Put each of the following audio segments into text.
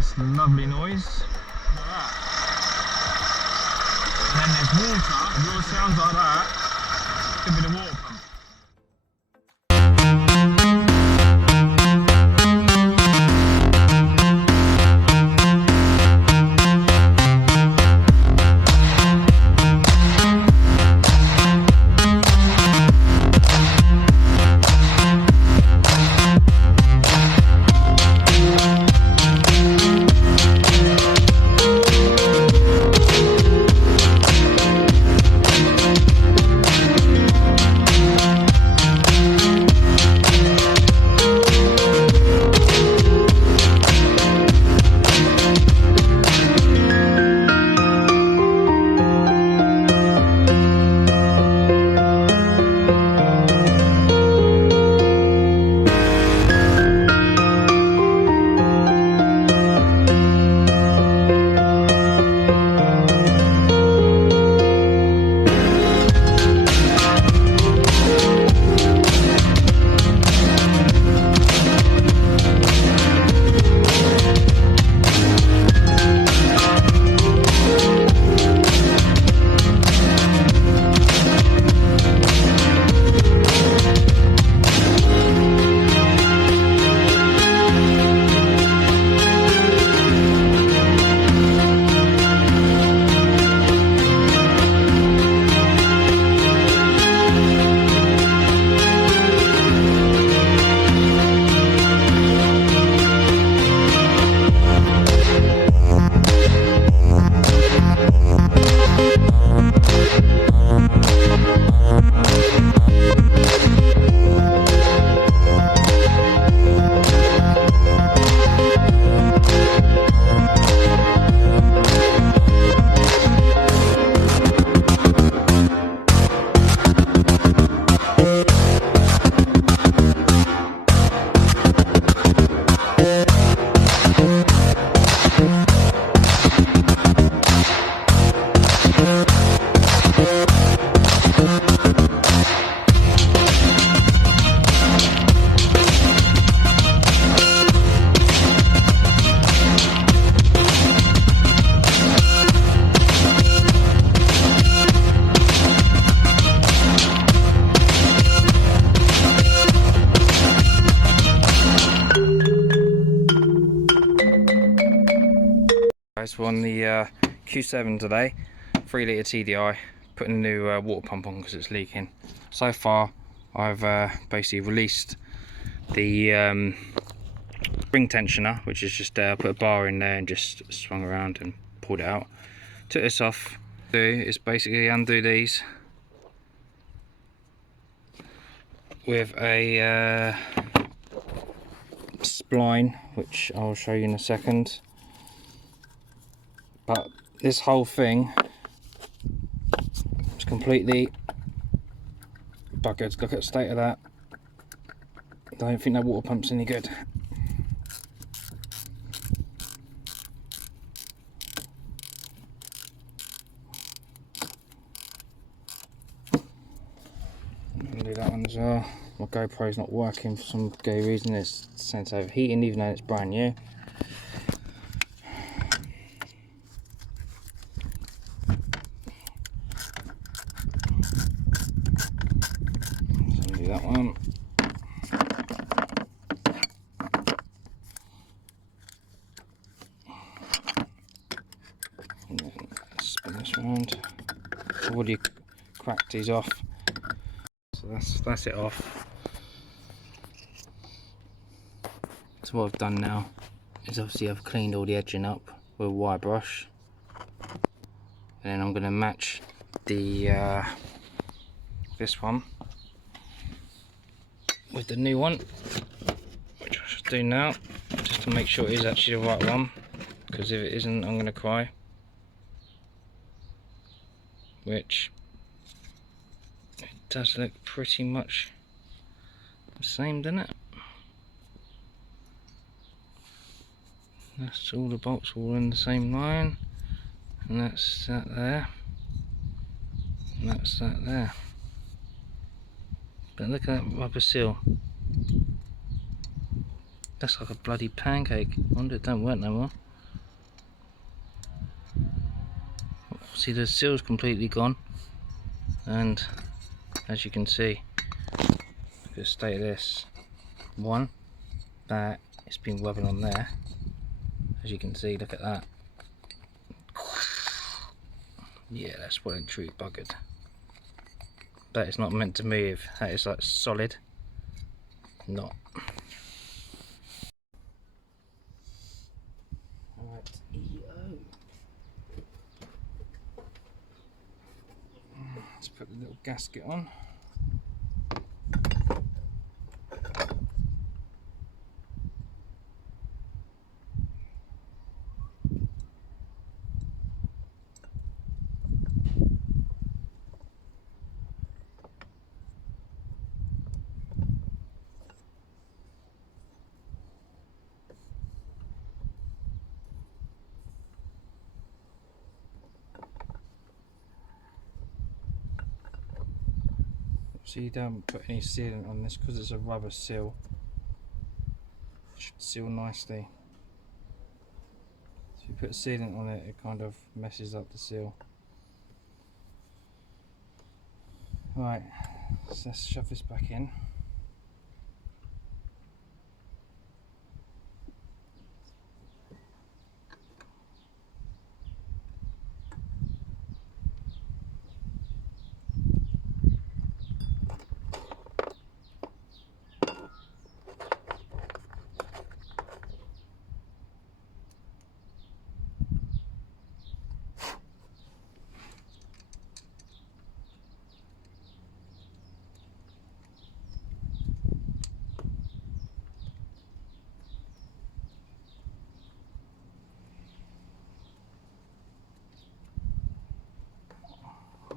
this lovely noise. Look at that. And then there's water. If yours sounds like that, could be the water pump. We're on the Q7 today, 3 litre TDI, putting a new water pump on because it's leaking. So far I've basically released the spring tensioner, which is just put a bar in there and just swung around and pulled it out. Took this off. Is basically undo these with a spline, which I'll show you in a second. But this whole thing is completely buggered. Look at the state of that. I don't think that water pump's any good. I'm going to do that one as well. My GoPro's not working for some gay reason. It's sent overheating even though it's brand new. That one. And then spin this round. I've already cracked these off, so that's it off. So what I've done now is obviously I've cleaned all the edging up with a wire brush, and then I'm going to match the this one with the new one, which I should do now, just to make sure it is actually the right one, because if it isn't I'm going to cry. Which it does look pretty much the same, doesn't it? That's all the bolts all in the same line, and that's that there, and that's that there. But look at that rubber seal. That's like a bloody pancake. I wonder it don't work no more. See, the seal's completely gone, and as you can see, look at the state of this. One, that it's been rubbing on there. As you can see, look at that. Yeah, that's well and truly buggered. That is not meant to move. That is like solid. Not. Alright, EO. Let's put the little gasket on. So you don't put any sealant on this because it's a rubber seal. It should seal nicely. So if you put sealant on it, it kind of messes up the seal. Right, so let's shove this back in.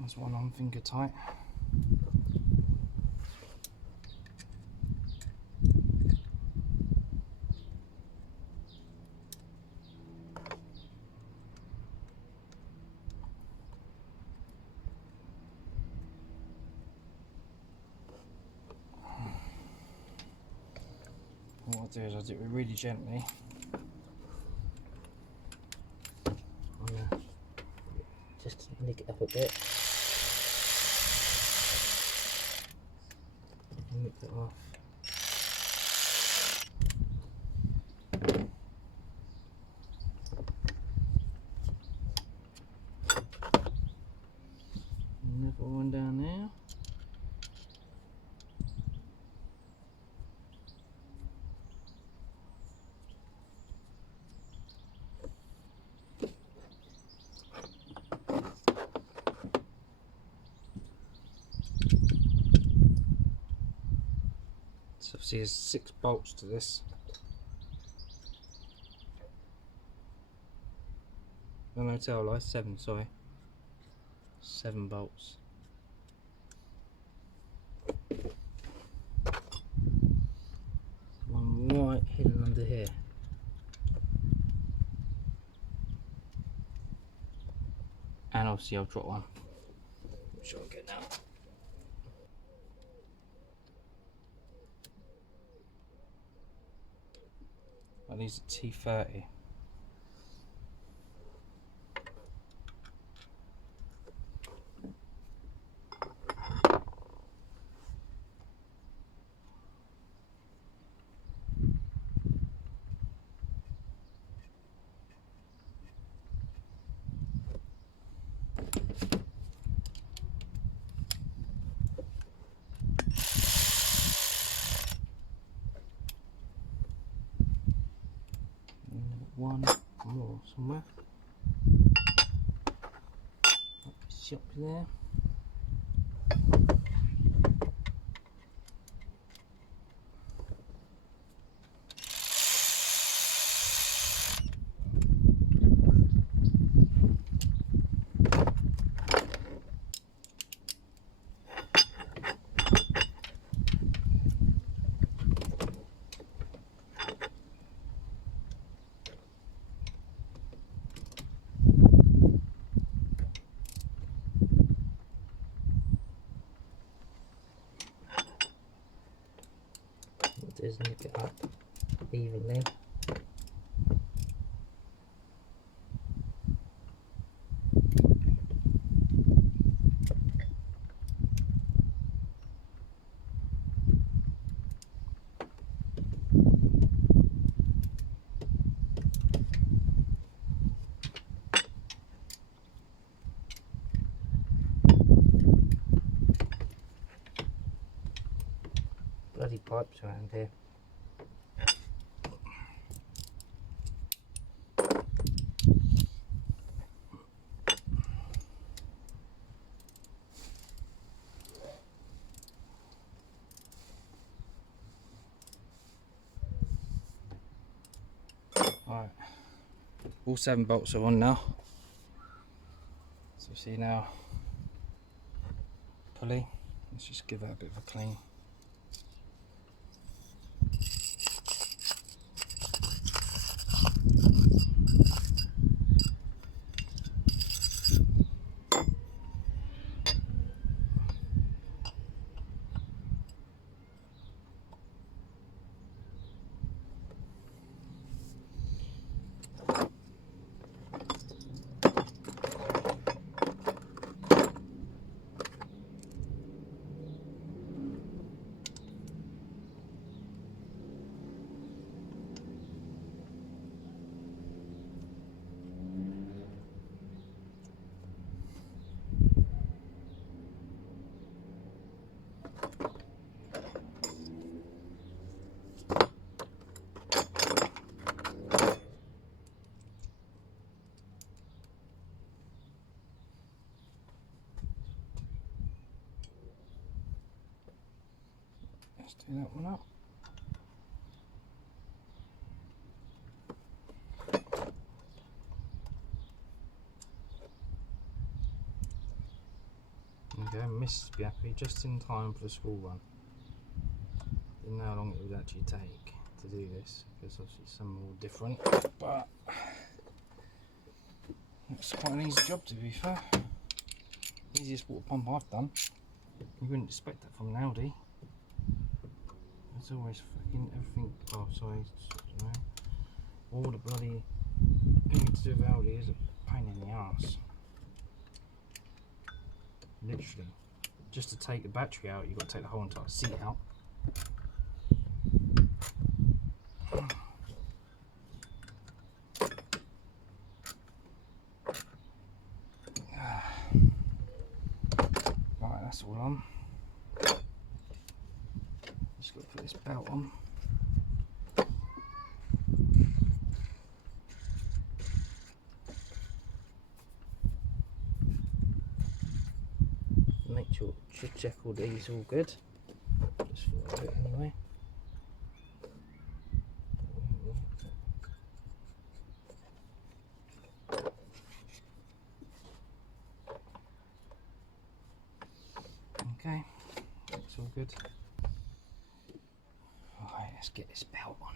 There's one on finger tight. What I'll do is I'll do it really gently. Just nick it up a bit. Nick that off. Another one down there. So obviously there's 6 bolts to this. No, tell a lie, 7, sorry. 7 bolts. One right hidden under here. And obviously I've dropped one. I'm sure I'll get now. Oh, these are T30. One more somewhere. Shop there. Just nip it up evenly. pipes around here. Alright, all 7 bolts are on now. So see now, pulley, let's just give that a bit of a clean. Let's do that one up. Okay, missed Biappy just in time for the school run. Didn't know how long it would actually take to do this, because obviously some are all different, but it's quite an easy job to be fair. Easiest water pump I've done. You wouldn't expect that from an Audi. There's always fucking everything. Oh, sorry. All the bloody anything to do with Audi is a pain in the arse. Literally. Just to take the battery out, you've got to take the whole entire seat out. Right, that's all on. Just got to put this belt on. Make sure, should check all these all good. Just for a bit anyway. Okay, that's all good. Alright, let's get this belt on.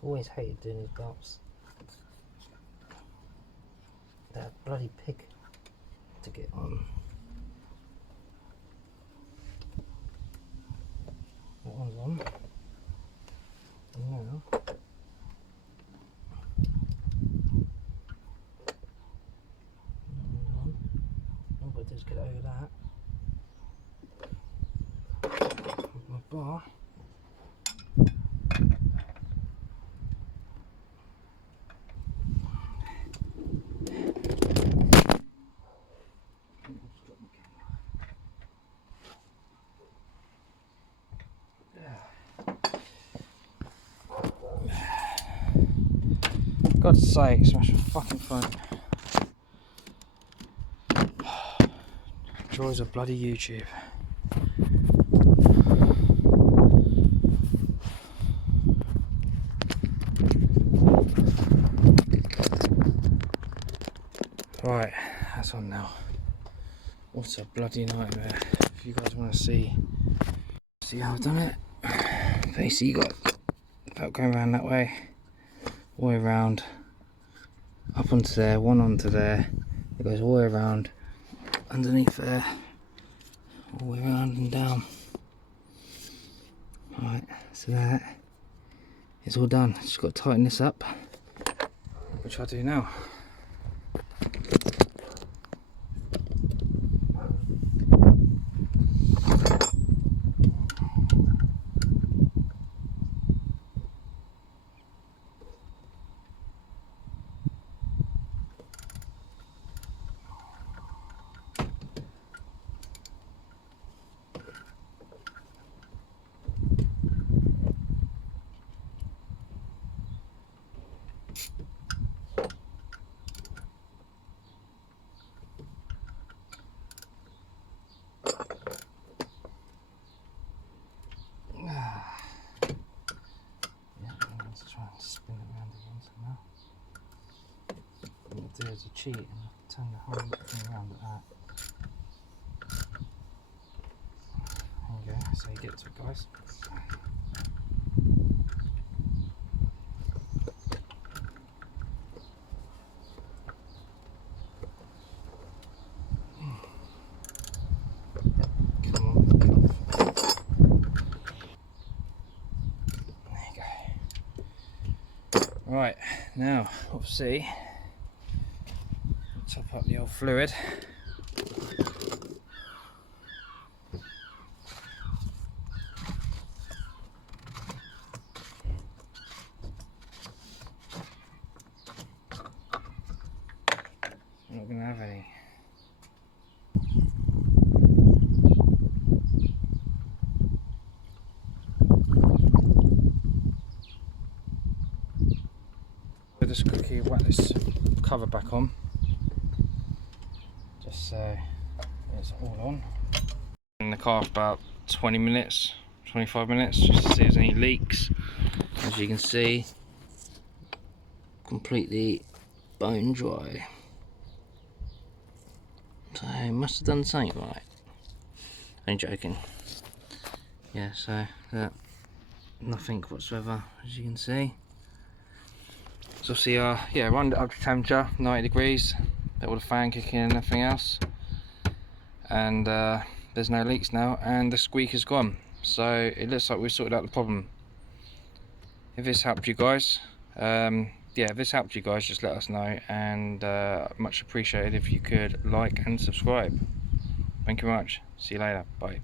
I've always hated doing these belts. They're a bloody pig to get on. That one's on. And now all I've got to do is get over that with my bar. God's sake, smash my fucking phone. Joys of bloody YouTube. Right, that's on now. What a bloody nightmare. If you guys want to see how I've done it. Basically you got the belt going around that way, all the way around, up onto there, one onto there, it goes all the way around, underneath there, all the way around and down. Right, so that is all done. Just got to tighten this up, which I'll do now. loads of cheat and turn the whole thing around like that. There you go, that's how you get to it, guys. Come on, get off. There you go. Right, now obviously top up the old fluid. I'm not going to have any. With this cookie, whack this cover back on, just so it's all on. In the car for about 20 minutes, 25 minutes, just to see if there's any leaks. As you can see, completely bone dry. So it must have done something right. I'm joking. Yeah, so nothing whatsoever, as you can see. So obviously, yeah, run it up to temperature, 90 degrees. Got all the fan kicking and everything else, and there's no leaks now, and the squeak is gone. So it looks like we've sorted out the problem. If this helped you guys, yeah, if this helped you guys, just let us know, and much appreciated if you could like and subscribe. Thank you very much. See you later. Bye.